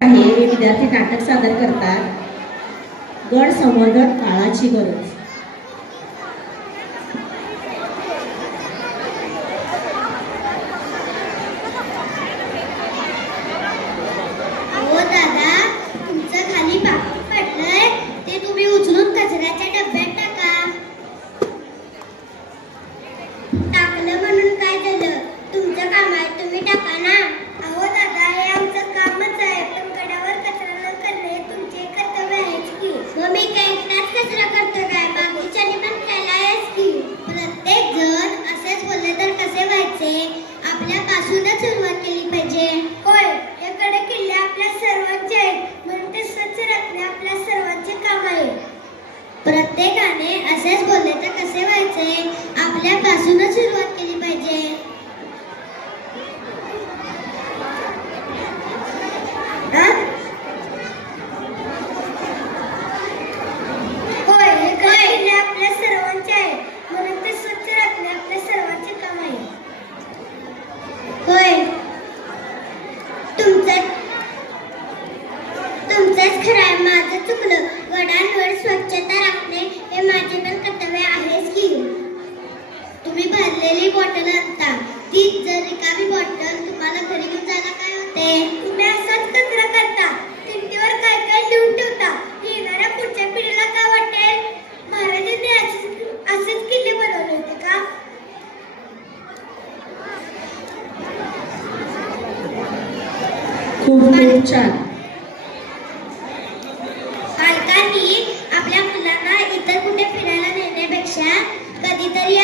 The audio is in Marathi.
आहे हे विद्यार्थी नाटक सादर करतात. गड संवर्धन काळाची गरज. हो दादा, तुमचं खाली पाकीट पडलंय ते तुम्ही उचलून कचऱ्याच्या डब्यात टाका. टाकलं म्हणून काय झालं? तुमचं काम आहे, तुम्ही टाका ना. अहो दादा, हे आमचं कामच आहे, पण गडावर कचरा न करणे हे तुमचे कर्तव्य आहेच की. मग मी काय एकटाच कचरा करतो काय? बाकीच्यांनी पण केला आहेच की. प्रत्येक जण असेच बोलले तर कसे व्हायचे? आपल्यापासूनच सुरुवात केली पाहिजे. होय, हे कडे किल्ले आपल्या सर्वांचे आहेत, म्हणून ते स्वच्छ राखणे आपल्या सर्वांचे काम आहे. प्रत्येकाने असेच बोलले तर कसे व्हायचे? आपल्यापासूनच सुरुवात केली पाहिजे. होय, हे किल्ले आपल्या सर्वांचे आहे, म्हणून ते स्वच्छ राखणे आपल्या सर्वांचे काम आहे. होय, तुमचंच खरं आहे, माझं चुकलं. गडांवर स्वच्छता राखणे हे माझे पण कर्तव्य आहेच की. तुम्ही भरलेली बॉटल आणता, तीच जर रिकामी बॉटल तुम्हाला घरी घेऊन जायला काय होते? तुम्ही असाच कचरा करता, भिंतीवर काय काय लिहून ठेवता. येणाऱ्या पुढच्या पिढीला काय वाटेल? महाराजांनी असेच किल्ले बनवले होते का? खूप खूप छान. पालकांनी आपल्या मुलांना इतर कुठे फिरायला नेण्यापेक्षा कधीतरी